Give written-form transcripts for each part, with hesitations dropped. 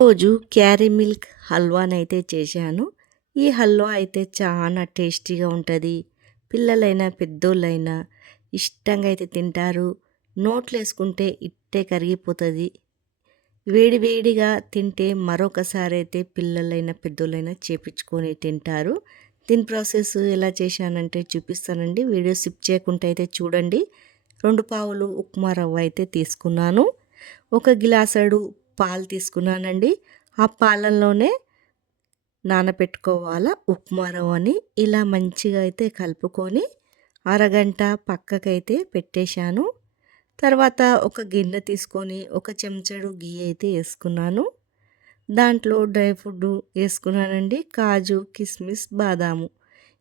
రోజు carry milk హల్వానైతే చేశాను. ఈ హల్వా అయితే చాలా టేస్టీగా ఉంటది. పిల్లలైనా, పెద్దోళ్ళైనా ఇష్టంగా అయితే తింటారు. నోట్లో ఏసుకుంటే ఇట్టే కరిగిపోతది. వేడి వేడిగా తింటే మరొకసారి అయితే పిల్లలైనా, పెద్దోళ్ళైనా చేపిచ్చుకొని తింటారు. దీని ప్రాసెస్ ఎలా చేశానంటే చూపిస్తానండి. వీడియో స్కిప్ చేయకుండా అయితే చూడండి. 2 పావులు ఉప్మా రవ్వ అయితే తీసుకున్నాను. 1 గ్లాసెడు పాలు తీసుకున్నానండి. ఆ పాలల్లోనే నానబెట్టుకోవాలా ఉప్మా రవ్వని. ఇలా మంచిగా అయితే కలుపుకొని అరగంట పక్కకైతే పెట్టేశాను. తర్వాత ఒక గిన్నె తీసుకొని ఒక చెంచాడు గీ అయితే వేసుకున్నాను. దాంట్లో డ్రై ఫ్రూట్ వేసుకున్నానండి. కాజు, కిస్మిస్, బాదాము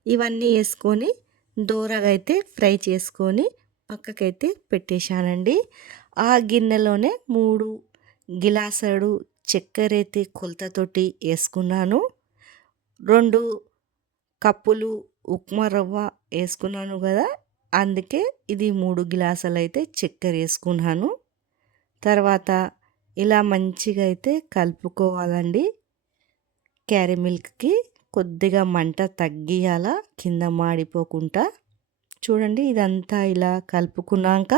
ఇవన్నీ వేసుకొని దోరగా అయితే ఫ్రై చేసుకొని పక్కకైతే పెట్టేశానండి. ఆ గిన్నెలోనే 3 గ్లాసుడు చక్కెర అయితే కొలతతోటి వేసుకున్నాను. 2 కప్పులు ఉప్మా రవ్వ వేసుకున్నాను కదా, అందుకే ఇది 3 గ్లాసులు అయితే చక్కెర వేసుకున్నాను. తర్వాత ఇలా మంచిగా అయితే కలుపుకోవాలండి. క్యారీ మిల్క్కి కొద్దిగా మంట తగ్గియాల, కింద మాడిపోకుండా. చూడండి, ఇదంతా ఇలా కలుపుకున్నాక,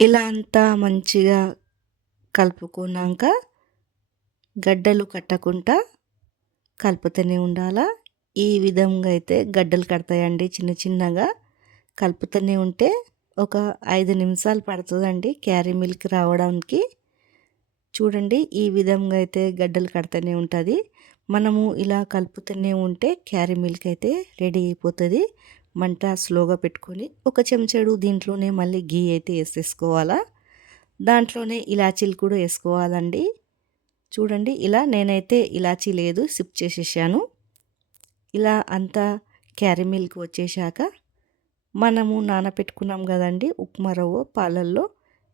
ఇలా అంతా మంచిగా కలుపుకున్నాక గడ్డలు కట్టకుండా కలుపుతూనే ఉండాలా. ఈ విధంగా అయితే గడ్డలు కడతాయండి. చిన్న చిన్నగా కలుపుతూనే ఉంటే ఒక 5 నిమిషాలు పడుతుందండి క్యారీ మిల్క్ రావడానికి. చూడండి, ఈ విధంగా అయితే గడ్డలు కడుతూనే ఉంటుంది. మనము ఇలా కలుపుతూనే ఉంటే క్యారీ మిల్క్ అయితే రెడీ అయిపోతుంది. మంట స్లోగా పెట్టుకొని ఒక చెంచాడు దీంట్లోనే మళ్ళీ గీ అయితే వేసేసుకోవాలా. దాంట్లోనే ఇలాచీలు కూడా వేసుకోవాలండి. చూడండి, ఇలా నేనైతే ఇలాచీ లేదు, సిప్ చేసేసాను. ఇలా అంతా క్యారీ మిల్క్ వచ్చేసాక మనము నానబెట్టుకున్నాం కదండి ఉప్మా రవ్వ పాలల్లో,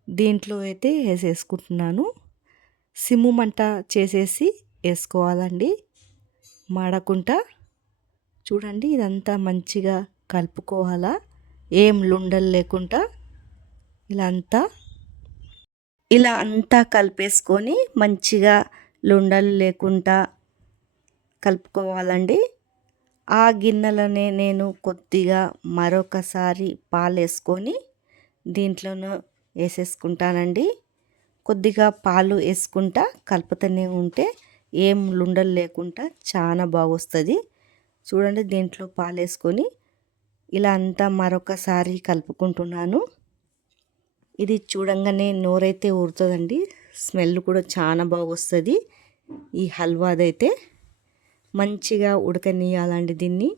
దీంట్లో అయితే వేసేసుకుంటున్నాను. సిమ్ము మంట చేసేసి వేసుకోవాలండి, మాడకుండా. చూడండి, ఇదంతా మంచిగా కలుపుకోవాలా, ఏం లుండలు లేకుండా. ఇలా అంతా కలిపేసుకొని మంచిగా లుండలు లేకుండా కలుపుకోవాలండి. ఆ గిన్నెలోనే నేను కొద్దిగా మరొకసారి పాలు వేసుకొని దీంట్లోనూ వేసేసుకుంటానండి. కొద్దిగా పాలు వేసుకుంటా కలుపుతూనే ఉంటే ఏం లుండలు లేకుండా చాలా బాగొస్తుంది. చూడండి, దీంట్లో పాలు వేసుకొని ఇలా అంతా మరొకసారి కలుపుకుంటున్నాను. ఇది చూడంగానే నోరైతే ఊరుతుందండి. స్మెల్ కూడా చాలా బాగొస్తుంది. ఈ హల్వాదైతే మంచిగా ఉడకనియాలండి. దీన్ని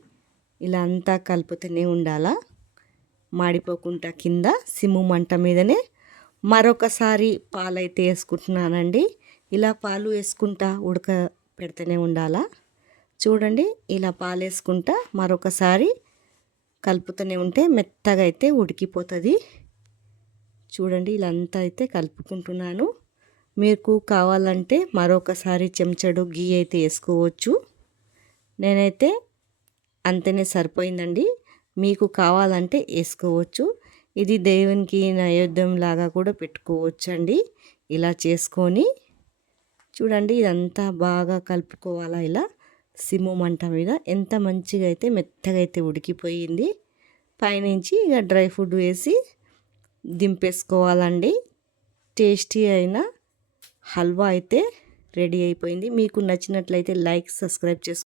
ఇలా అంతా కలుపుతూనే ఉండాలా, మాడిపోకుండా. కింద సిమ్ము మంట మీదనే మరొకసారి పాలైతే వేసుకుంటున్నానండి. ఇలా పాలు వేసుకుంటా ఉడక పెడుతూనే ఉండాలా. చూడండి, ఇలా పాలు వేసుకుంటా మరొకసారి కలుపుతూనే ఉంటే మెత్తగా అయితే ఉడికిపోతుంది. చూడండి, ఇలా అంతా అయితే కలుపుకుంటున్నాను. మీకు కావాలంటే మరొకసారి చెంచాడు గీ అయితే వేసుకోవచ్చు. నేనైతే అంతనే సరిపోయిందండి. మీకు కావాలంటే వేసుకోవచ్చు. ఇది దేవునికి నైవేద్యం లాగా కూడా పెట్టుకోవచ్చండి. ఇలా చేసుకొని చూడండి, ఇదంతా బాగా కలుపుకోవాలా. ఇలా సిమ్ము మంట మీద ఎంత మంచిగా అయితే మెత్తగా అయితే ఉడికిపోయింది. పైనుంచి ఇక డ్రై ఫ్రూట్ వేసి దింపేసుకోవాలండి. టేస్టీ అయిన హల్వా అయితే రెడీ అయిపోయింది. మీకు నచ్చినట్లయితే లైక్, సబ్స్క్రైబ్ చేసుకోండి.